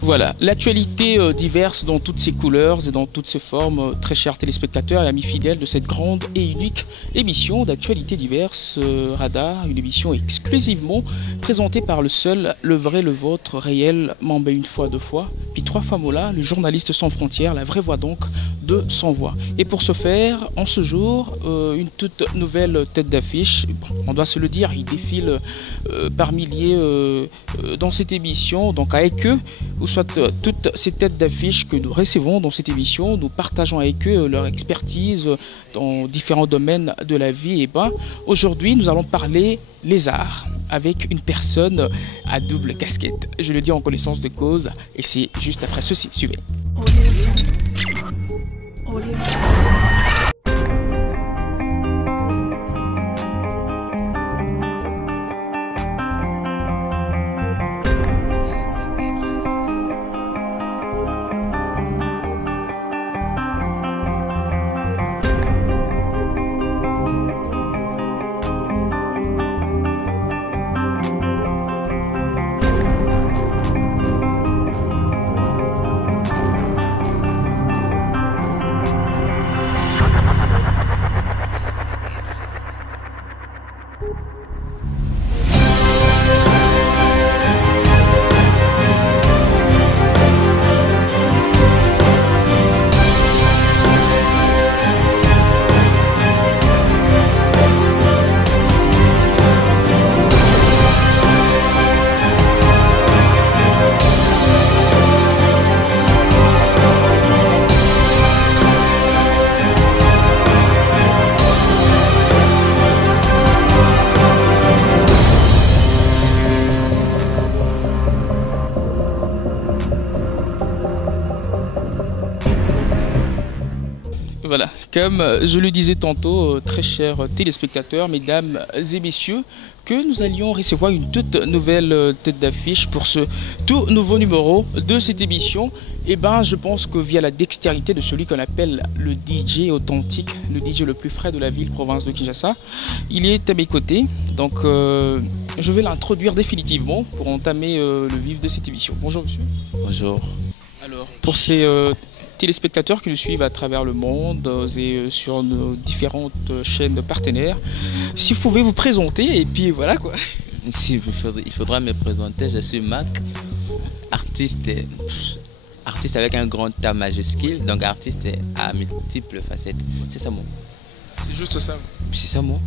Voilà, l'actualité diverse dans toutes ses couleurs et dans toutes ses formes, très chers téléspectateurs et amis fidèles de cette grande et unique émission d'actualité diverse, Radar, une émission exclusivement présentée par le seul, le vrai, le vôtre, réel, Mambé une fois, deux fois, puis trois fois Mola, le journaliste sans frontières, la vraie voix donc de Sans Voix. Et pour ce faire, en ce jour, une toute nouvelle tête d'affiche, on doit se le dire, il défile par milliers dans cette émission, donc avec eux, ou soit toutes ces têtes d'affiche que nous recevons dans cette émission, nous partageons avec eux leur expertise dans différents domaines de la vie. Et ben, aujourd'hui, nous allons parler les arts avec une personne à double casquette. Je le dis en connaissance de cause et c'est juste après ceci. Suivez. Voilà, comme je le disais tantôt, très chers téléspectateurs, mesdames et messieurs, que nous allions recevoir une toute nouvelle tête d'affiche pour ce tout nouveau numéro de cette émission. Et ben, je pense que via la dextérité de celui qu'on appelle le DJ authentique, le DJ le plus frais de la ville, province de Kinshasa, il est à mes côtés. Donc, je vais l'introduire définitivement pour entamer le vif de cette émission. Bonjour monsieur. Bonjour. Alors, pour ces téléspectateurs qui nous suivent à travers le monde et sur nos différentes chaînes partenaires, si vous pouvez vous présenter et puis voilà quoi. Si, il faudra me présenter, je suis Mac, artiste avec un grand A majuscule, donc artiste à multiples facettes. C'est ça moi. C'est juste ça. C'est ça moi.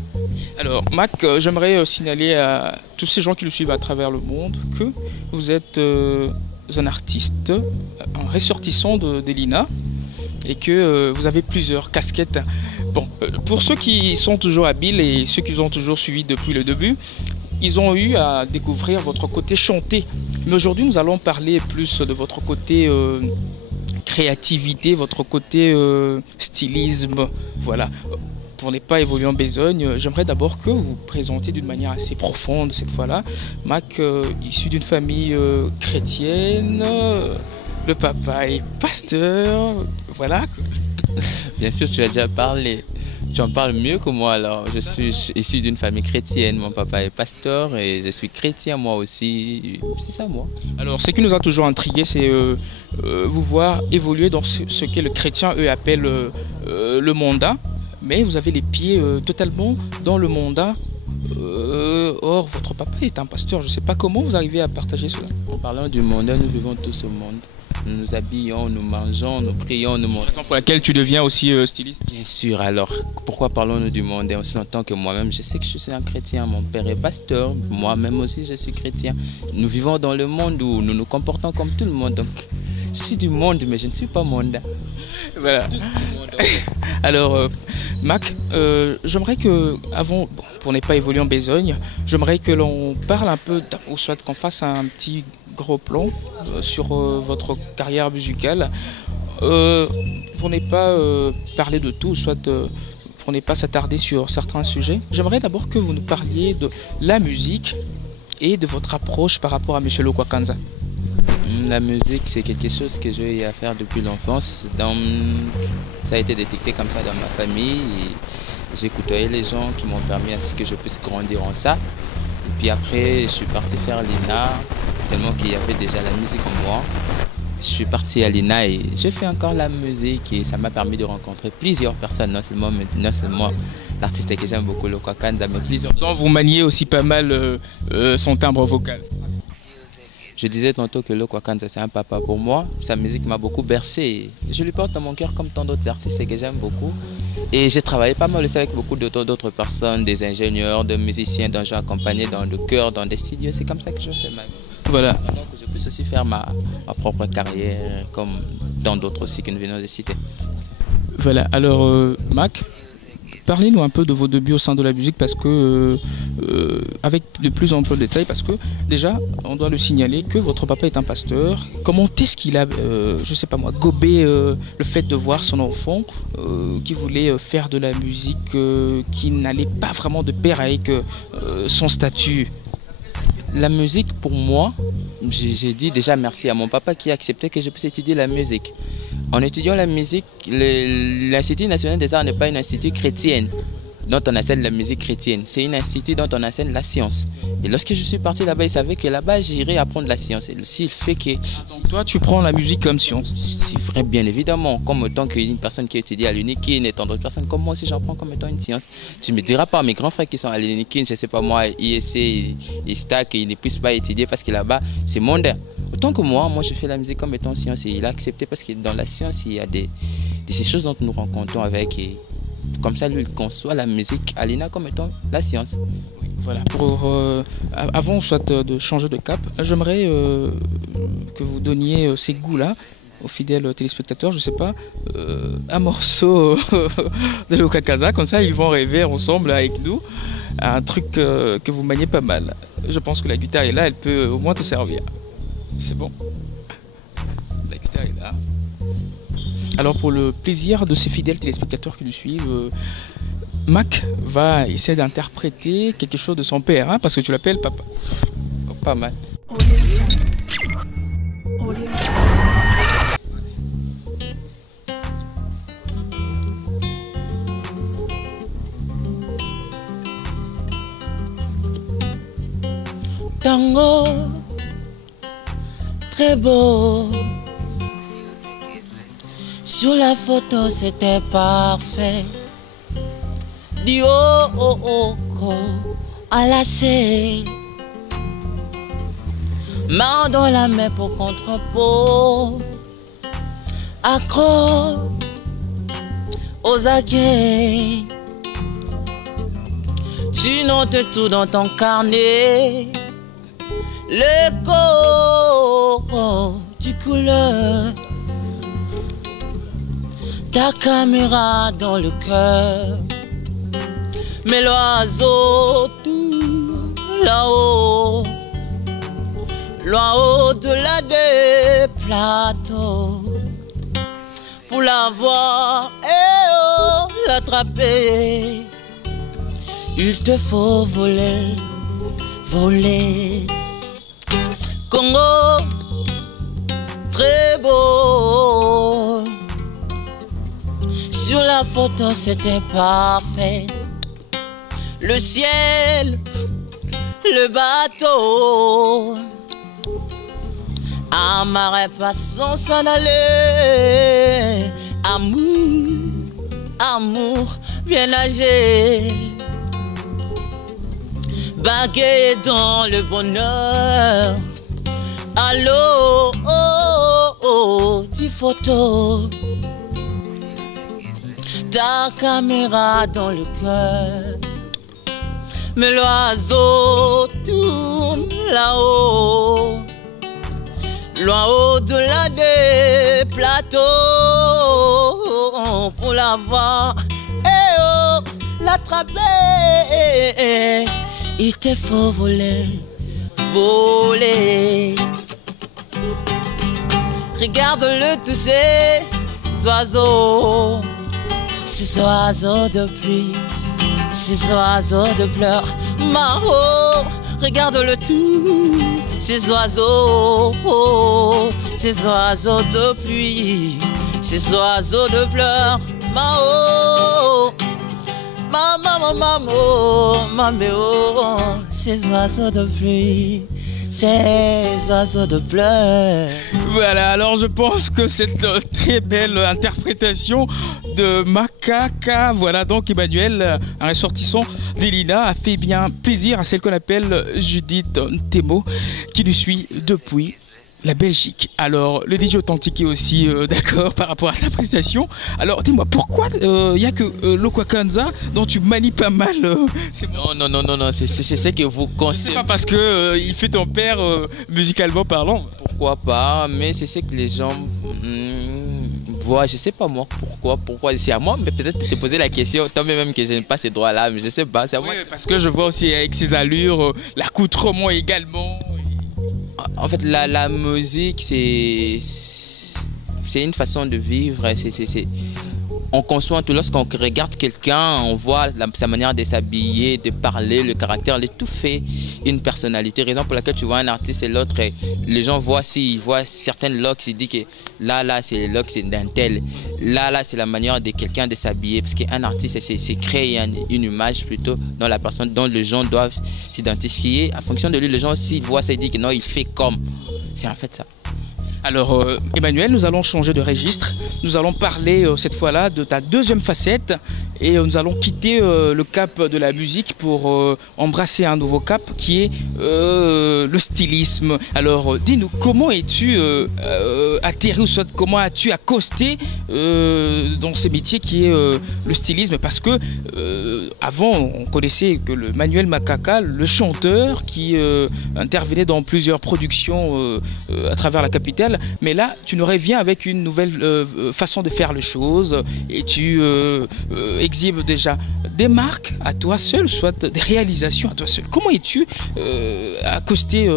Alors Mac, j'aimerais signaler à tous ces gens qui nous suivent à travers le monde que vous êtes un artiste, un ressortissant d'Elina et que vous avez plusieurs casquettes. Bon, pour ceux qui sont toujours habiles et ceux qui vous ont toujours suivi depuis le début, ils ont eu à découvrir votre côté chanté. Mais aujourd'hui, nous allons parler plus de votre côté créativité, votre côté stylisme. Voilà. Pour ne pas évoluer en besogne, j'aimerais d'abord que vous vous présentiez d'une manière assez profonde cette fois-là. Mac, issu d'une famille chrétienne, le papa est pasteur, voilà. Bien sûr, tu as déjà parlé. Tu en parles mieux que moi alors. Je suis issu d'une famille chrétienne, mon papa est pasteur et je suis chrétien moi aussi. C'est ça moi. Alors ce qui nous a toujours intrigué, c'est vous voir évoluer dans ce que les chrétiens eux appellent le mondain. Mais vous avez les pieds totalement dans le mondain. Or, votre papa est un pasteur. Je ne sais pas comment vous arrivez à partager cela. En parlant du mondain, nous vivons tous au monde. Nous nous habillons, nous mangeons, nous prions, nous mangeons. Raison pour laquelle tu deviens aussi styliste. Bien sûr, alors pourquoi parlons-nous du mondain aussi longtemps que moi-même je sais que je suis un chrétien, mon père est pasteur, moi-même aussi je suis chrétien. Nous vivons dans le monde où nous nous comportons comme tout le monde. Donc, je suis du monde, mais je ne suis pas mondain. Voilà. Alors, Mac, j'aimerais que, avant, pour ne pas évoluer en besogne, j'aimerais que l'on parle un peu, ou soit qu'on fasse un petit gros plan sur votre carrière musicale, pour ne pas parler de tout, soit pour ne pas s'attarder sur certains sujets. J'aimerais d'abord que vous nous parliez de la musique et de votre approche par rapport à M. Lokwakanza. La musique, c'est quelque chose que j'ai eu à faire depuis l'enfance. Ça a été détecté comme ça dans ma famille. J'ai côtoyé les gens qui m'ont permis ainsi que je puisse grandir en ça. Et puis après, je suis parti faire l'INA, tellement qu'il y avait déjà la musique en moi. Je suis parti à l'INA et j'ai fait encore la musique et ça m'a permis de rencontrer plusieurs personnes, non seulement l'artiste que j'aime beaucoup, Lokwa Kanza, mais plusieurs. Donc vous maniez aussi pas mal son timbre vocal. Je disais tantôt que Lokwa Kanza c'est un papa pour moi. Sa musique m'a beaucoup bercé. Je lui porte dans mon cœur comme tant d'autres artistes que j'aime beaucoup. Et j'ai travaillé pas mal aussi avec beaucoup d'autres personnes, des ingénieurs, des musiciens dont j'ai accompagné dans le chœur, dans des studios. C'est comme ça que je fais ma vie. Voilà. Donc je puisse aussi faire ma propre carrière comme tant d'autres aussi que nous venons de citer. Voilà. Alors Mac, parlez-nous un peu de vos débuts au sein de la musique parce que, avec de plus en plus de détails, parce que déjà, on doit le signaler que votre papa est un pasteur. Comment est-ce qu'il a, je sais pas moi, gobé le fait de voir son enfant qui voulait faire de la musique qui n'allait pas vraiment de pair avec son statut? La musique, pour moi, j'ai dit déjà merci à mon papa qui a accepté que je puisse étudier la musique. En étudiant la musique, l'Institut national des arts n'est pas une institut chrétienne dont on enseigne la musique chrétienne. C'est une institut dont on enseigne la science. Et lorsque je suis parti là-bas, il savait que là-bas, j'irais apprendre la science. Et s'il fait que... Donc toi, tu prends la musique comme science? C'est vrai, bien évidemment. Comme autant qu'une personne qui étudie à l'UNIKIN et tant d'autres personnes comme moi aussi, j'en prends comme étant une science. Tu me diras pas, mes grands frères qui sont à l'UNIKIN, je sais pas moi, ISC, ISTAC, ils ne puissent pas étudier parce que là-bas, c'est mondain. Autant que moi je fais la musique comme étant science et il a accepté parce que dans la science, il y a ces choses dont nous rencontrons avec et comme ça, lui, il conçoit la musique à l'INA comme étant la science. Voilà, avant soit de changer de cap, j'aimerais que vous donniez ces goûts-là aux fidèles téléspectateurs, je sais pas, un morceau de Lokwa Kanza, comme ça ils vont rêver ensemble avec nous, un truc que vous maniez pas mal. Je pense que la guitare est là, elle peut au moins te servir. C'est bon. La guitare est là. Alors pour le plaisir de ces fidèles téléspectateurs qui nous suivent, Mac va essayer d'interpréter quelque chose de son père, hein, parce que tu l'appelles papa. Oh, pas mal. Tango, très beau. Sur la photo c'était parfait. Du haut au à la C. Main dans la main pour contre-peau. Accro aux aguets. Tu notes tout dans ton carnet. L'écho du couleur. Ta caméra dans le cœur. Mais l'oiseau tout là-haut, là-haut de la des plateaux. Pour la voir et oh, l'attraper, il te faut voler, voler. Congo, très beau. Sur la photo c'était parfait. Le ciel, le bateau. Un marin passe sans s'en aller. Amour, amour, bien nager. Bagué dans le bonheur. Allô, oh, oh, 10 photos. Ta caméra dans le cœur. Mais l'oiseau tourne là-haut, loin au-delà des plateaux. Pour la voir, eh oh, l'attraper. Il te faut voler, voler. Regarde-le tous ces oiseaux. Ces oiseaux de pluie, ces oiseaux de pleurs. Maro, regarde le tout. Ces oiseaux, oh, ces oiseaux de pluie, ces oiseaux de pleurs, Mao, maman, maman, maman, ces oiseaux de pluie, ces oiseaux de pleurs. Voilà, alors je pense que cette très belle interprétation de Makaka, voilà donc Emmanuel, un ressortissant d'Elina, a fait bien plaisir à celle qu'on appelle Judith Thémo, qui nous suit depuis la Belgique. Alors, le DJ Authentique est aussi d'accord par rapport à ta prestation. Alors, dis-moi, pourquoi il n'y a que Lokwakanza dont tu manies pas mal Non, c'est ce que vous conseillez. C'est pas parce que il fait ton père musicalement parlant. Pourquoi pas, mais c'est ce que les gens voient. Je sais pas moi pourquoi. C'est à moi, mais peut-être te poser la question, tant même que je n'ai pas ces droits-là, mais je sais pas. C'est à moi. Oui, parce que je vois aussi avec ses allures, l'accoutrement également. En fait, la musique, c'est une façon de vivre. On conçoit tout. Lorsqu'on regarde quelqu'un, on voit sa manière de s'habiller, de parler, le caractère, tout fait une personnalité. Raison pour laquelle tu vois un artiste et l'autre, les gens voient s'ils voient certaines looks, ils disent que là c'est les looks d'un tel. Là c'est la manière de quelqu'un de s'habiller. Parce qu'un artiste, c'est créer une image plutôt dans la personne dont les gens doivent s'identifier. En fonction de lui, les gens aussi voient ça et disent que non, il fait comme. C'est en fait ça. Alors Emmanuel, nous allons changer de registre. Nous allons parler cette fois-là de ta deuxième facette et nous allons quitter le cap de la musique pour embrasser un nouveau cap qui est le stylisme. Alors dis-nous, comment es-tu atterri ou soit comment as-tu accosté dans ce métier qui est le stylisme? Parce que avant on connaissait que le Manuel Makaka, le chanteur qui intervenait dans plusieurs productions à travers la capitale. Mais là, tu nous reviens avec une nouvelle façon de faire les choses et tu exhibes déjà des marques à toi seul, soit des réalisations à toi seul. Comment es-tu accosté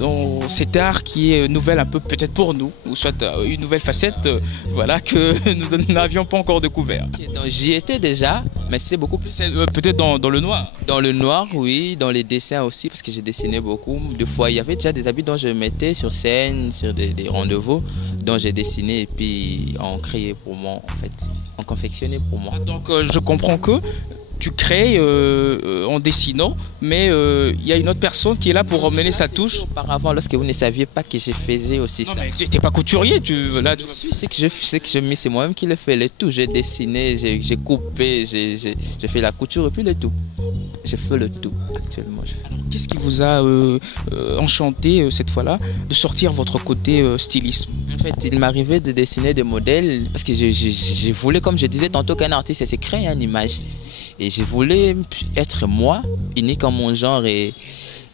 dans cet art qui est nouvelle un peu peut-être pour nous, ou soit une nouvelle facette voilà, que nous n'avions pas encore découvert? J'y étais déjà, mais c'est beaucoup plus... peut-être dans le noir. Dans le noir, oui, dans les dessins aussi, parce que j'ai dessiné beaucoup. Des fois, il y avait déjà des habits dont je mettais sur scène, sur des rendez-vous dont j'ai dessiné et puis on créait pour moi en fait, on confectionnait pour moi. Donc je comprends que tu crées en dessinant, mais il y a une autre personne qui est là pour emmener sa touche. Auparavant, lorsque vous ne saviez pas que je faisais aussi non, ça. Mais tu n'es pas couturier, C'est que je mets, c'est moi-même qui le fais, le tout. J'ai dessiné, j'ai coupé, j'ai fait la couture et puis le tout. Je fais le tout actuellement. Alors, qu'est-ce qui vous a enchanté cette fois-là de sortir votre côté stylisme? En fait, il m'arrivait de dessiner des modèles parce que je voulais, comme je disais tantôt, qu'un artiste, c'est créer une image. Et je voulais être moi, unique en mon genre et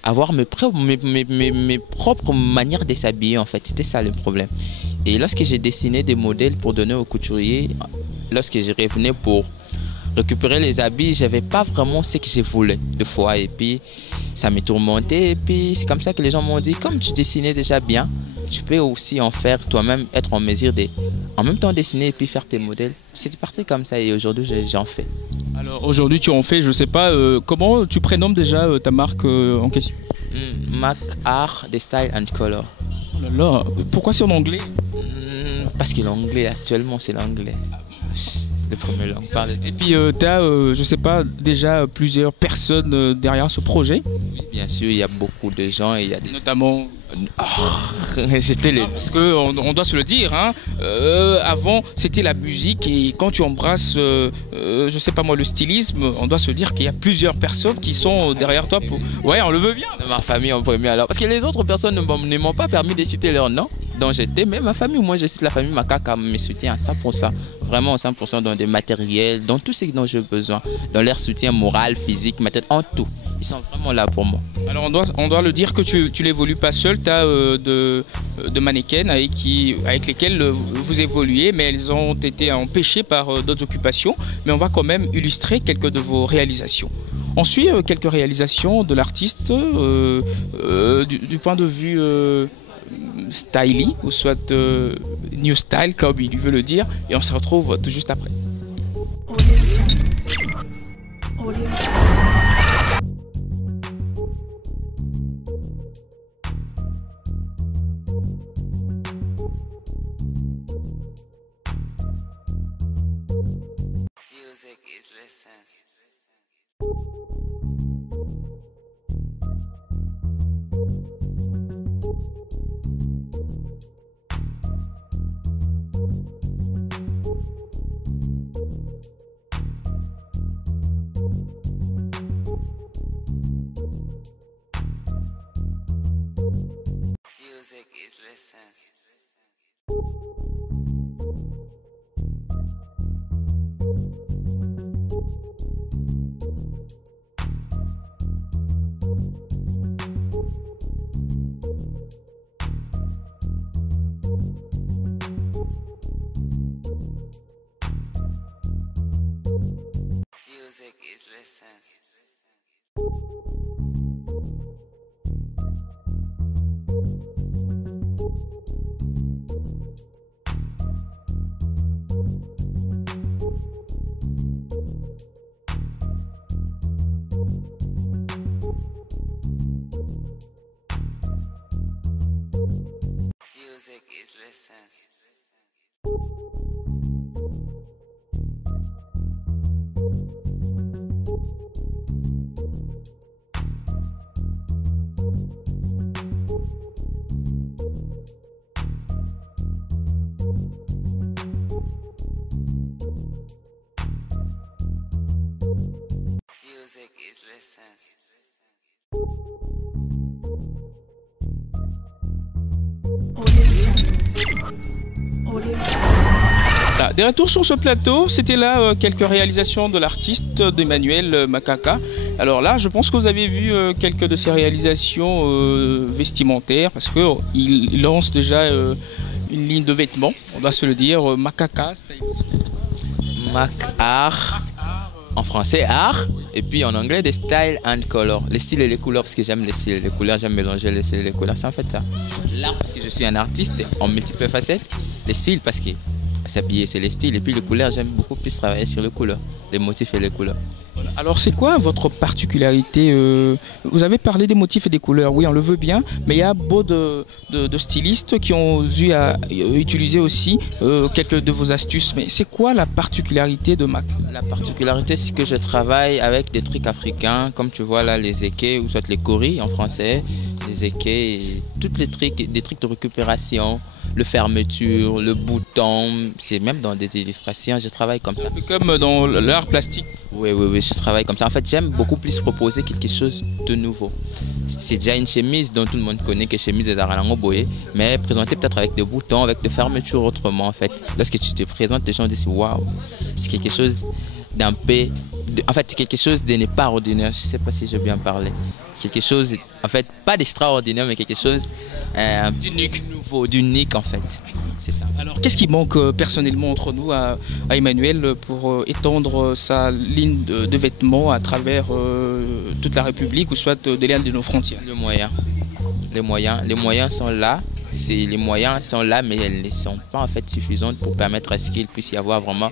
avoir mes propres manières de s'habiller en fait. C'était ça le problème. Et lorsque j'ai dessiné des modèles pour donner aux couturiers, lorsque je revenais pour récupérer les habits, j'avais pas vraiment ce que je voulais de fois et puis ça m'est tourmenté et puis c'est comme ça que les gens m'ont dit comme tu dessinais déjà bien, tu peux aussi en faire toi-même, être en mesure de en même temps dessiner et puis faire tes modèles. C'est parti comme ça et aujourd'hui j'en fais. Alors aujourd'hui tu en fais, je sais pas, comment tu prénommes déjà ta marque en question? Mac Art de Style and Color. Oh là là, pourquoi c'est en anglais? Parce que l'anglais actuellement c'est l'anglais. Le premier langue parlé. Et puis tu as, je sais pas, déjà plusieurs personnes derrière ce projet? Oui, bien sûr, il y a beaucoup de gens et il y a des... Notamment... c'était les... Parce qu'on doit se le dire, hein, avant c'était la musique et quand tu embrasses, je sais pas moi, le stylisme, on doit se dire qu'il y a plusieurs personnes qui sont derrière toi pour... Ouais, on le veut bien. Ma famille en premier alors. Parce que les autres personnes ne m'ont pas permis de citer leur nom dont j'étais, mais ma famille, moi je cite la famille Makaka, me soutient à 100%. Vraiment à 100% dans des matériels, dans tout ce dont j'ai besoin. Dans leur soutien moral, physique, matériel, en tout. Ils sont vraiment là pour moi. Alors on doit le dire que tu n'évolues pas seul, tu as de mannequins avec lesquels vous évoluez, mais elles ont été empêchées par d'autres occupations. Mais on va quand même illustrer quelques de vos réalisations. On suit quelques réalisations de l'artiste du point de vue styling, ou soit new style comme il veut le dire, et on se retrouve tout juste après. Music is license. Music is license. Music is license. Music is license. Music is license. Voilà, des retours sur ce plateau, c'était là quelques réalisations de l'artiste d'Emmanuel Makaka. Alors là, je pense que vous avez vu quelques de ses réalisations vestimentaires parce qu'il lance déjà une ligne de vêtements, on doit se le dire, Makaka. Mac Art, en français art, et puis en anglais des style and color. Les styles et les couleurs, parce que j'aime les styles et les couleurs, j'aime mélanger les styles et les couleurs, c'est en fait ça. L'art, parce que je suis un artiste en multiples facettes. Les styles, parce que s'habiller, c'est les styles, et puis les couleurs, j'aime beaucoup plus travailler sur les couleurs, les motifs et les couleurs. Alors c'est quoi votre particularité Vous avez parlé des motifs et des couleurs, oui on le veut bien, mais il y a beaucoup de stylistes qui ont eu à utiliser aussi quelques de vos astuces. Mais c'est quoi la particularité de Mac? La particularité, c'est que je travaille avec des trucs africains, comme tu vois là, les équés, ou soit les coris en français, les équés, et tous les trucs, des trucs de récupération, le fermeture, le bouton, c'est même dans des illustrations, je travaille comme ça. Comme dans l'art plastique. Oui, je travaille comme ça. En fait, j'aime beaucoup plus proposer quelque chose de nouveau. C'est déjà une chemise dont tout le monde connaît que chemise des Aralango Boye, mais présenter peut-être avec des boutons, avec des fermetures autrement en fait. Lorsque tu te présentes, les gens disent waouh, c'est quelque chose d'un peu. En fait, c'est quelque chose de n'est pas ordinaire. Je ne sais pas si j'ai bien parlé. Quelque chose, en fait, pas d'extraordinaire, mais quelque chose d'unique, nouveau, d'unique en fait. C'est ça. Alors, qu'est-ce qui manque personnellement entre nous à Emmanuel pour étendre sa ligne de vêtements à travers toute la République ou soit des liens de nos frontières? Les moyens sont là. Les moyens sont là, mais elles ne sont pas en fait suffisantes pour permettre à ce qu'il puisse y avoir vraiment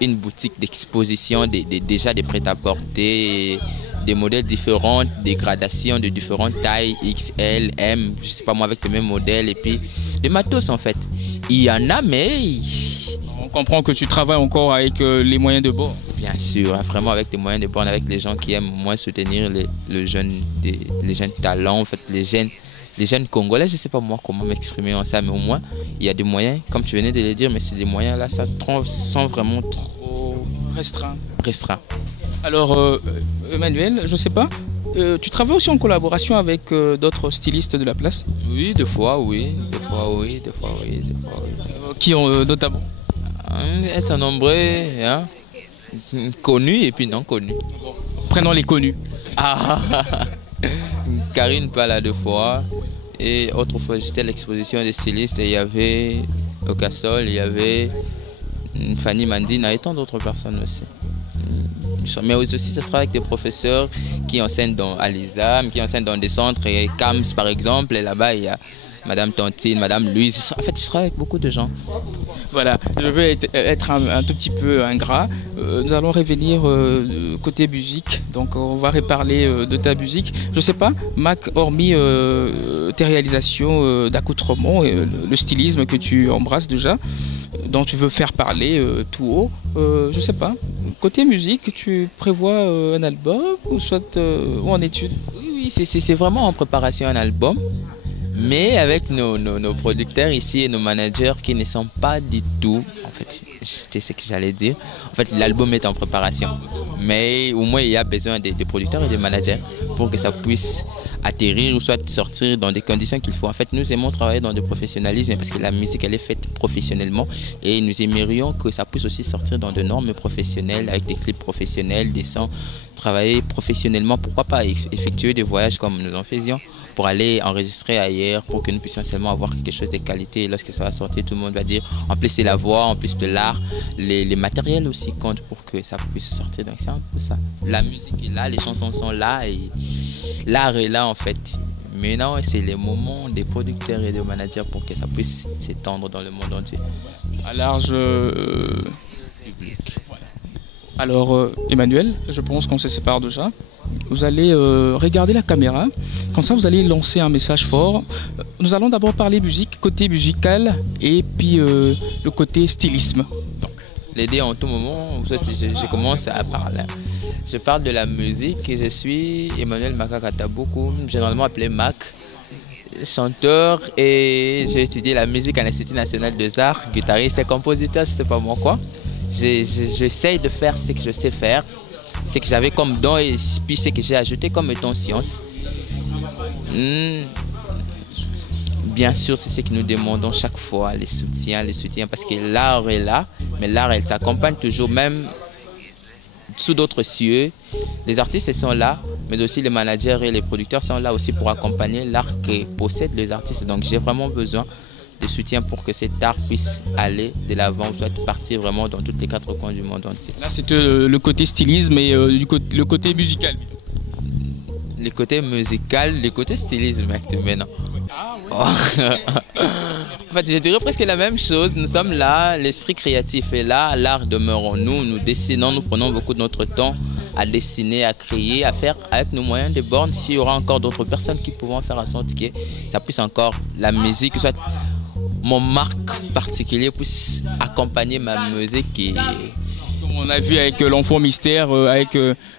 une boutique d'exposition, déjà des prêt-à-porter, des modèles différents, des gradations de différentes tailles, XL, M, je sais pas moi, avec les mêmes modèles, et puis des matos en fait. Il y en a, mais... On comprend que tu travailles encore avec les moyens de bord. Bien sûr, vraiment avec les moyens de bord, avec les gens qui aiment au moins soutenir les jeunes talents, en fait, les jeunes Congolais, je ne sais pas moi comment m'exprimer en ça, mais au moins, il y a des moyens, comme tu venais de le dire, mais c'est des moyens là, ça sont vraiment trop restreints. Alors, Emmanuel, je ne sais pas, tu travailles aussi en collaboration avec d'autres stylistes de la place? Oui, des fois, oui. Qui ont notamment? Elles sont nombreuses, hein? Connus et puis non connus. Prenons les connus. Karine pas là 2 fois. Et autrefois, j'étais à l'exposition des stylistes et il y avait Ocassol, il y avait Fanny Mandina et tant d'autres personnes aussi. Mais aussi, ça travaille avec des professeurs qui enseignent à l'ISAM, qui enseignent dans des centres, et CAMS par exemple, et là-bas il y a Madame Tantine, Madame Louise. En fait, je travaille avec beaucoup de gens. Voilà, je vais être un tout petit peu ingrat. Nous allons revenir côté musique, donc on va reparler de ta musique. Je sais pas, Mac, hormis tes réalisations d'accoutrement et le stylisme que tu embrasses déjà, dont tu veux faire parler tout haut. Je sais pas. Côté musique, tu prévois un album ou soit ou en études? Oui, oui, c'est vraiment en préparation un album. Mais avec nos producteurs ici et nos managers qui ne sont pas du tout, en fait, c'est ce que j'allais dire. En fait, l'album est en préparation. Mais au moins, il y a besoin des producteurs et des managers pour que ça puisse atterrir ou soit sortir dans des conditions qu'il faut. En fait, nous aimons travailler dans le professionnalisme parce que la musique, elle est faite professionnellement et nous aimerions que ça puisse aussi sortir dans de normes professionnelles avec des clips professionnels, des sons, travailler professionnellement. Pourquoi pas effectuer des voyages comme nous en faisions pour aller enregistrer ailleurs, pour que nous puissions seulement avoir quelque chose de qualité. Et lorsque ça va sortir, tout le monde va dire, en plus c'est la voix, en plus de l'art, les matériels aussi comptent pour que ça puisse sortir. Donc c'est un peu ça. La musique est là, les chansons sont là et l'art est là en fait. Maintenant, c'est les moments des producteurs et des managers pour que ça puisse s'étendre dans le monde entier. À large public. Alors, Emmanuel, je pense qu'on se sépare déjà. Vous allez regarder la caméra. Comme ça, vous allez lancer un message fort. Nous allons d'abord parler musique, côté musical, et puis le côté stylisme. Donc, l'aider en tout moment, je commence à parler. Je parle de la musique et je suis Emmanuel Makaka Taboukou, généralement appelé Mac, chanteur, et j'ai étudié la musique à l'Institut national des arts, guitariste et compositeur, je ne sais pas moi quoi. J'essaye de faire ce que je sais faire, ce que j'avais comme don et puis ce que j'ai ajouté comme étant science. Bien sûr, c'est ce que nous demandons chaque fois, les soutiens, parce que l'art est là, mais l'art, elle s'accompagne toujours, même sous d'autres cieux. Les artistes sont là, mais aussi les managers et les producteurs sont là aussi pour accompagner l'art que possèdent les artistes. Donc j'ai vraiment besoin de soutien pour que cet art puisse aller de l'avant, soit partir vraiment dans tous les quatre coins du monde entier. Là, c'est le côté stylisme et le côté musical. Le côté musical, le côté stylisme maintenant. Ah, oui. En fait, je dirais presque la même chose. Nous sommes là, l'esprit créatif est là, l'art demeure en nous. Nous dessinons, nous prenons beaucoup de notre temps à dessiner, à créer, à faire avec nos moyens de borne. S'il y aura encore d'autres personnes qui pourront faire en sorte que ça puisse encore, la musique, soit mon marque particulière puisse accompagner ma musique. Et comme on a vu avec l'Enfant Mystère, avec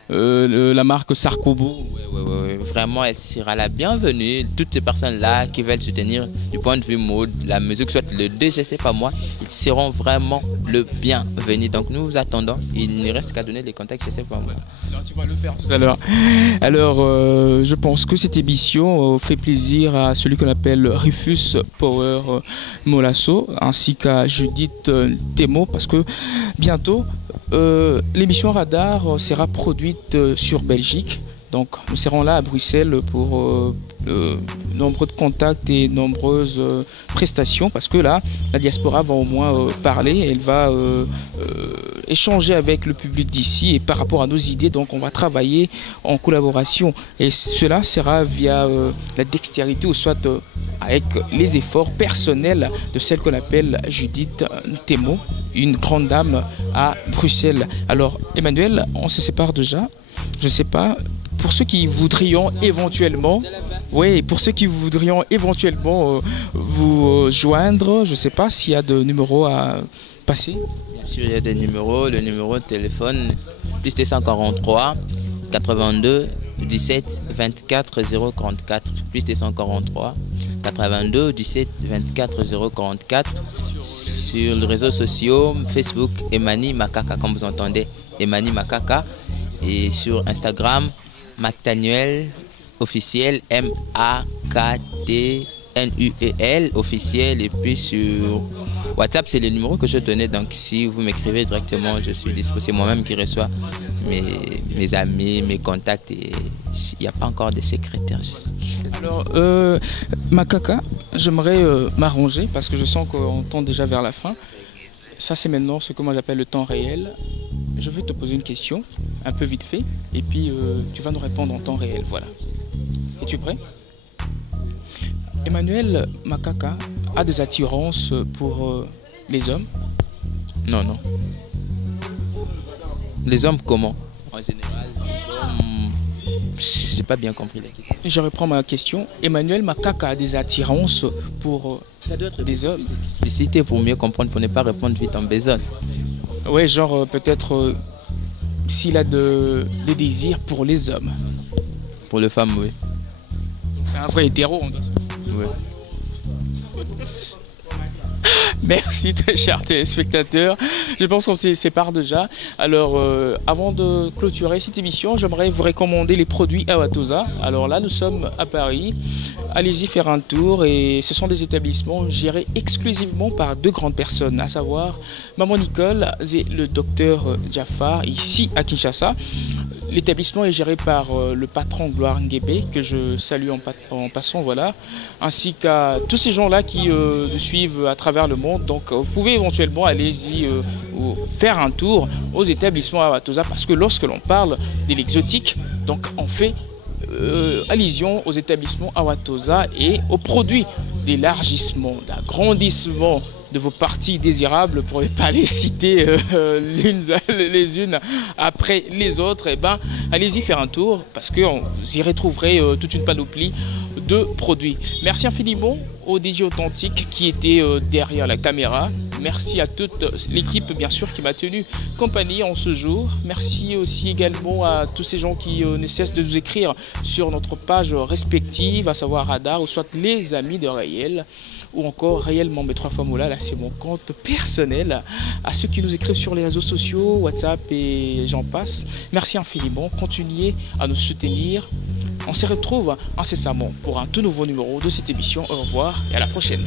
la marque Sarkobo. Oui, vraiment, elle sera la bienvenue. Toutes ces personnes-là qui veulent soutenir du point de vue mode, la musique, soit le DGC, pas moi, ils seront vraiment le bienvenu. Donc nous vous attendons. Il ne reste qu'à donner les contacts, je sais pas moi. Alors, tu vas le faire tout à l'heure. Alors, je pense que cette émission fait plaisir à celui qu'on appelle Rufus Power Molasso, ainsi qu'à Judith Temo, parce que bientôt, l'émission Radar sera produite sur Belgique. Donc nous serons là à Bruxelles pour nombreux contacts et nombreuses prestations, parce que là, la diaspora va au moins parler, elle va échanger avec le public d'ici et par rapport à nos idées, donc on va travailler en collaboration. Et cela sera via la dextérité ou soit avec les efforts personnels de celle qu'on appelle Judith Temo, une grande dame à Bruxelles. Alors Emmanuel, on se sépare déjà, je ne sais pas. Pour ceux qui voudrions éventuellement, vous joindre, je ne sais pas s'il y a de numéros à passer. Bien sûr, il y a des numéros. Le numéro de téléphone, plus 243 82 17 24 044. Plus 243 82 17 24 044. Sur les réseaux sociaux, Facebook, Emani Makaka, comme vous entendez, Emani Makaka. Et sur Instagram, Mactanuel officiel, MAKTNUEL officiel. Et puis sur WhatsApp, c'est le numéro que je donnais. Donc si vous m'écrivez directement, je suis dispo. C'est moi-même qui reçois mes amis, mes contacts. Et il n'y a pas encore de secrétaire. Alors, Makaka, j'aimerais m'arranger parce que je sens qu'on tend déjà vers la fin. Ça, c'est maintenant ce que moi j'appelle le temps réel. Je vais te poser une question, un peu vite fait, et puis tu vas nous répondre en temps réel. Voilà. Es-tu prêt? Emmanuel Makaka a des attirances pour les hommes? Non. Les hommes comment? En général, les hommes J'ai pas bien compris la question. Je reprends ma question. Emmanuel Makaka a des attirances pour Ça doit être des hommes. explicité pour mieux comprendre, pour ne pas répondre vite en besogne. Ouais, genre peut-être s'il a des désirs pour les hommes. Pour les femmes, oui. C'est un vrai hétéro. Oui. Merci très chers téléspectateurs. Je pense qu'on s'y sépare déjà. Alors avant de clôturer cette émission, j'aimerais vous recommander les produits Awatosa. Alors là, nous sommes à Paris. Allez-y faire un tour et ce sont des établissements gérés exclusivement par deux grandes personnes, à savoir Maman Nicole et le docteur Jafar ici à Kinshasa. L'établissement est géré par le patron Gloire Nguébé, que je salue en passant, voilà, ainsi qu'à tous ces gens-là qui nous suivent à travers le monde. Donc vous pouvez éventuellement aller-y faire un tour aux établissements Awatosa, parce que lorsque l'on parle de l'exotique, donc on fait allusion aux établissements Awatosa et aux produits d'élargissement, d'agrandissement de vos parties désirables, pour ne pas les citer les unes après les autres. Et ben, allez-y faire un tour, parce que vous y retrouverez toute une panoplie de produits. Merci infiniment au DJ Authentique qui était derrière la caméra. Merci à toute l'équipe, bien sûr, qui m'a tenu compagnie en ce jour. Merci aussi également à tous ces gens qui ne cessent de nous écrire sur notre page respective, à savoir Radar, ou soit les amis de Rayel, ou encore réellement mes 3 fois Moula, là c'est mon compte personnel, à ceux qui nous écrivent sur les réseaux sociaux, WhatsApp et j'en passe. Merci infiniment, continuez à nous soutenir. On se retrouve incessamment pour un tout nouveau numéro de cette émission. Au revoir et à la prochaine.